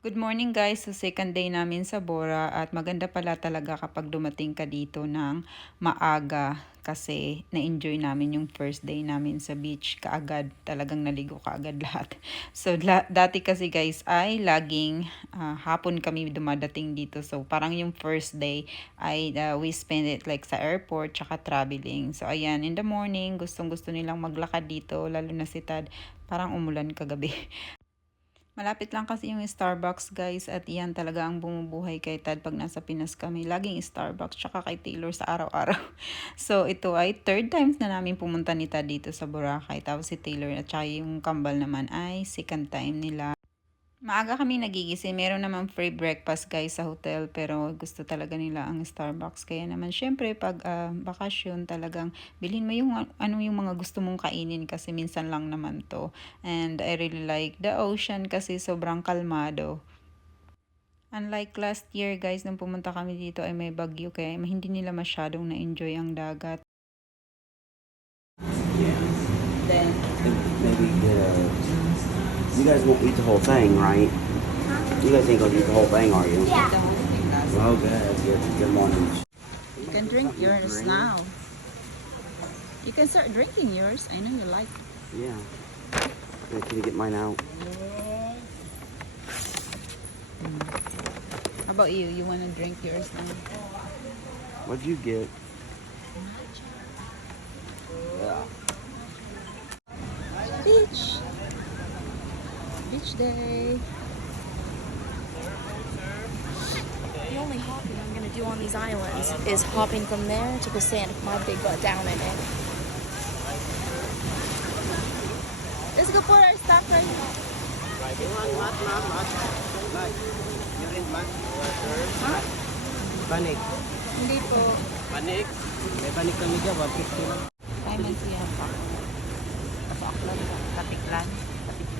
Good morning guys! So second day namin sa Bora at maganda pala talaga kapag dumating ka dito ng maaga kasi na-enjoy namin yung first day namin sa beach kaagad. Talagang naligo kaagad lahat. So dati kasi guys ay laging hapon kami dumadating dito. So parang yung first day ay we spend it like sa airport tsaka traveling. So ayan, in the morning gustong gusto nilang maglakad dito lalo na si Tad. Parang umulan kagabi. Malapit lang kasi yung Starbucks guys at iyan talaga ang bumubuhay kay Tad pag nasa Pinas kami. Laging Starbucks tsaka kay Taylor sa araw-araw. So ito ay third times na namin pumunta ni Tad dito sa Boracay. Tapos si Taylor at tsaka yung kambal naman ay second time nila. Maaga kami nagigising. Meron naman free breakfast guys sa hotel pero gusto talaga nila ang Starbucks. Kaya naman syempre pag bakasyon talagang bilhin mo yung ano yung mga gusto mong kainin kasi minsan lang naman to. And I really like the ocean kasi sobrang kalmado. Unlike last year guys nung pumunta kami dito ay may bagyo kaya hindi nila masyadong na-enjoy ang dagat. Then, Maybe get you guys won't eat the whole thing, right? You guys ain't gonna eat the whole thing, are you? Yeah. Well, good. That's good. Good morning. You can drink yours now. You can start drinking yours. I know you like it. Yeah. Can you get mine out? How about you? You want to drink yours now? What'd you get? Yeah. Beach. Beach day. The only hopping I'm gonna do on these islands is hopping from there to the sand with my big butt down in it. Let's go put our stuff right now. Panik. Hindi po. Panik? May panik kami dyan. 150 lang. Tayo man siya pa. Pasaklan. Katiklan. Katiklan.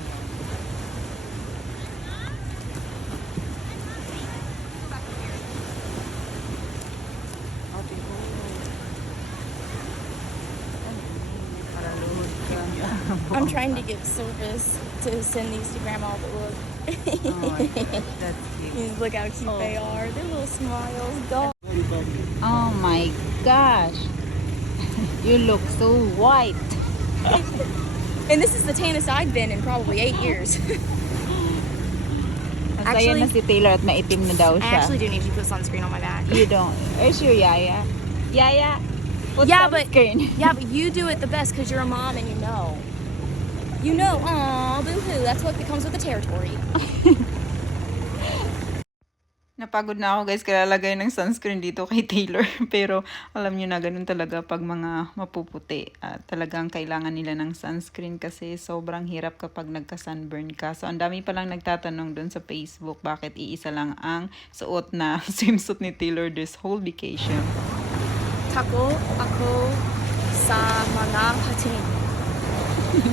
I'm trying to give service to send these to Grandma, but look. That's cute. Look how cute they are. Their little smiles. Go. Oh my gosh. You look so white. And this is the tannest I've been in probably 8 years. Masaya na si Taylor at maitim na daw I siya. actually do need to put sunscreen on my back. You don't. Where's your yaya? Yaya? Put Yeah, but sunscreen. yeah, but you do it the best because you're a mom and you know. You know, aw, boo-hoo. That's what comes with the territory. Napagod na ako guys kalalagay ng sunscreen dito kay Taylor. Pero alam nyo na ganun talaga pag mga mapuputi. Talagang kailangan nila ng sunscreen kasi sobrang hirap kapag nagka-sunburn ka. So ang dami palang nagtatanong dun sa Facebook bakit iisa lang ang suot na swimsuit ni Taylor this whole vacation. Tako ako sa mga pating.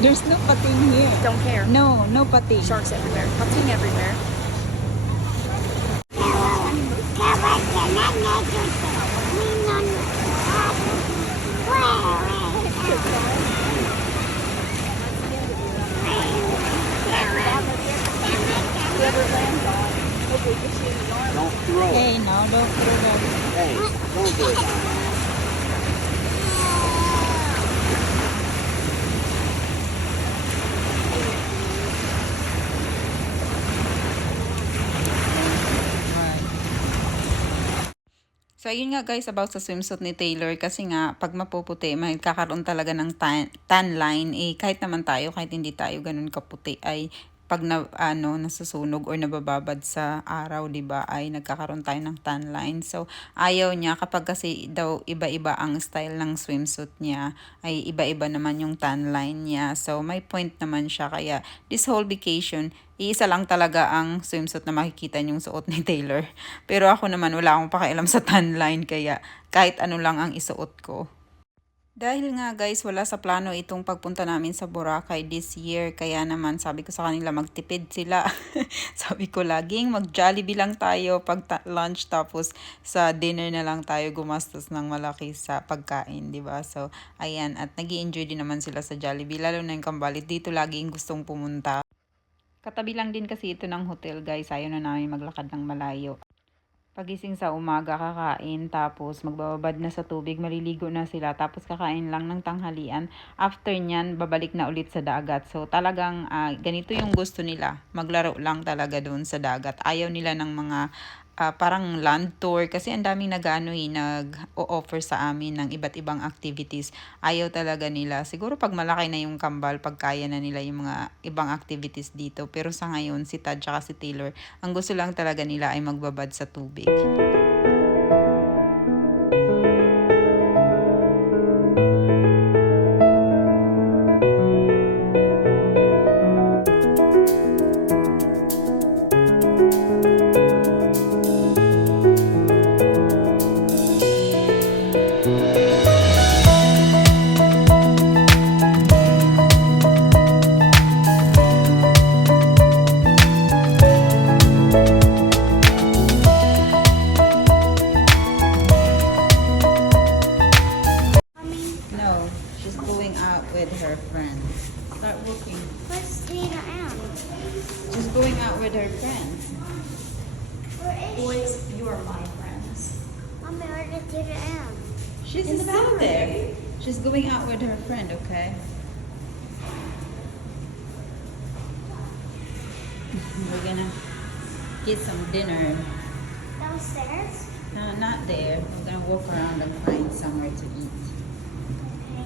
There's no pating here. Don't care. No pating. Sharks everywhere. Pating everywhere. Don't throw it. Hey, no, don't throw that. Hey, don't do it. So, yun nga guys about sa swimsuit ni Taylor kasi nga pag mapuputi, magkakaroon talaga ng tan line. Kahit naman tayo, kahit hindi tayo ganun kaputi ay pag nasusunog or nabababad sa araw, 'di ba, ay nagkakaroon tayo ng tan line. So, ayaw niya kapag kasi daw iba-iba ang style ng swimsuit niya, ay iba-iba naman yung tan line niya. So, may point naman siya kaya this whole vacation iisa lang talaga ang swimsuit na makikita niyong suot ni Taylor. Pero ako naman wala akong pakialam sa tan line kaya kahit ano lang ang isuot ko. Dahil nga guys, wala sa plano itong pagpunta namin sa Boracay this year. Kaya naman sabi ko sa kanila magtipid sila. Sabi ko laging mag-Jollibee lang tayo pag lunch tapos sa dinner na lang tayo gumastos ng malaki sa pagkain, di ba? So, ayan. At nag-i-enjoy din naman sila sa Jollibee. Lalo na yung Kambalit. Dito laging gustong pumunta. Katabi lang din kasi ito ng hotel guys, ayaw na namin maglakad ng malayo. Pagising sa umaga, kakain, tapos magbababad na sa tubig, maliligo na sila, tapos kakain lang ng tanghalian. After nyan, babalik na ulit sa dagat. So talagang ganito yung gusto nila, maglaro lang talaga doon sa dagat. Ayaw nila ng mga parang land tour kasi ang daming nag-o-offer sa amin ng iba't ibang activities. Ayaw talaga nila. Siguro pag malaki na yung kambal, pag kaya na nila yung mga ibang activities dito. Pero sa ngayon, si Tad at si Taylor, ang gusto lang talaga nila ay magbabad sa tubig. No, she's going out with her friends. Start walking. Where's Tina Ann? She's going out with her friends. Where is Boys, you are my friends. Mommy, where is Tina Ann? She's In the still bathroom, there. baby. She's going out with her friend, okay? We're gonna get some dinner. Downstairs? No, not there. We're gonna walk around and find somewhere to eat. Okay.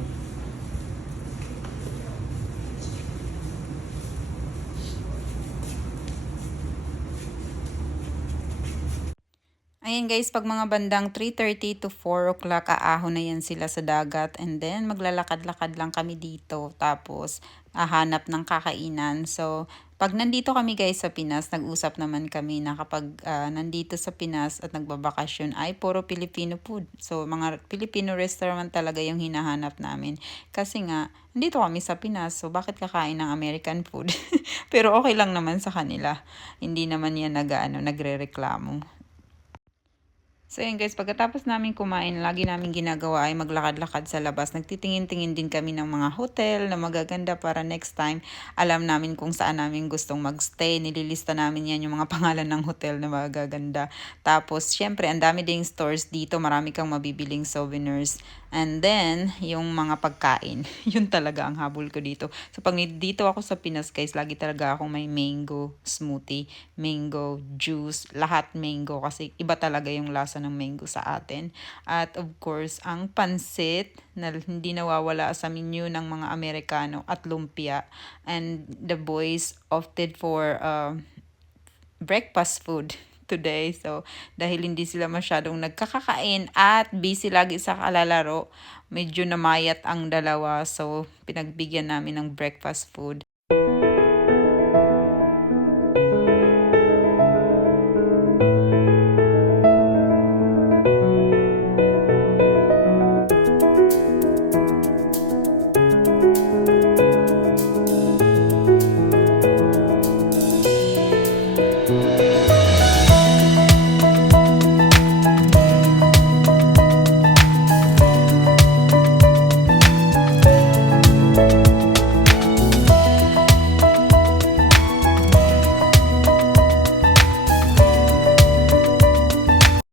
Ayan guys, pag mga bandang 3:30 to 4 o'clock, aahon na yan sila sa dagat. And then, maglalakad-lakad lang kami dito. Tapos, hahanap ng kakainan. So, pag nandito kami guys sa Pinas, nag-usap naman kami na kapag nandito sa Pinas at nagbabakasyon ay puro Filipino food. So, mga Filipino restaurant talaga yung hinahanap namin. Kasi nga, nandito kami sa Pinas, so bakit kakain ng American food? Pero okay lang naman sa kanila. Hindi naman yan nagre-reklamo. So yun guys, pagkatapos namin kumain, lagi namin ginagawa ay maglakad-lakad sa labas. Nagtitingin-tingin din kami ng mga hotel na magaganda para next time alam namin kung saan namin gustong magstay. Nililista namin yan yung mga pangalan ng hotel na magaganda. Tapos syempre, ang dami ding stores dito. Marami kang mabibiling souvenirs. And then, yung mga pagkain. Yun talaga ang habol ko dito. So pag dito ako sa Pinas guys, lagi talaga akong may mango smoothie, mango juice, lahat mango kasi iba talaga yung lasa ng mango sa atin. At of course, ang pansit na hindi nawawala sa menu ng mga Amerikano at lumpia. And the boys opted for breakfast food today. So, dahil hindi sila masyadong nagkakakain at busy lagi sa kalalaro, medyo namayat ang dalawa. So, pinagbigyan namin ng breakfast food.